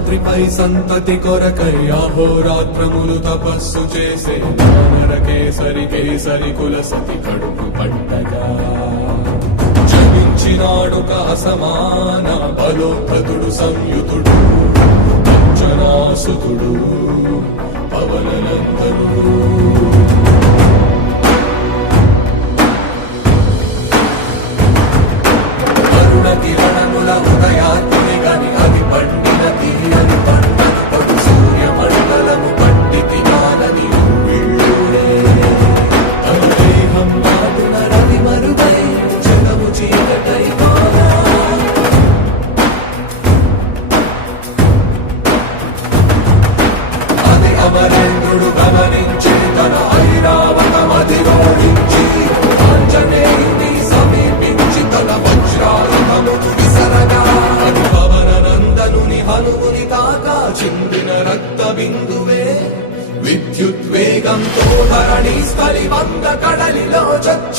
శేషాద్రిపై సంతతి కొరకై అహోరాత్రములు తపస్సు చేసే నరకేసరి కేసరి కుల సతి కడుపు పట్టగా జనించినాడొక అసమాన బలోద్ధతుడు సంయుతుడు అంజనాసుతుడు పవననందనుడు. కిరణముల ఉదయాత్రి గని అది పండిన తీయని పంటను పడు సూర్యమండలము పండితి గాలని దేహం నాటున రవి మరుగై జగము చీకటై అది అమరేంద్రుడు గమనించి తన ఐరావతమది ఓడించి ఆంజనేయుని సమీపించి తన వజ్రాయుధము విసరగా అది పవననందనుని హనుముని తాకా చిందిన రక్త బిందువే విద్యుద్వేగంతో ధరణి స్థలి వంద కడలిలో చచ్చ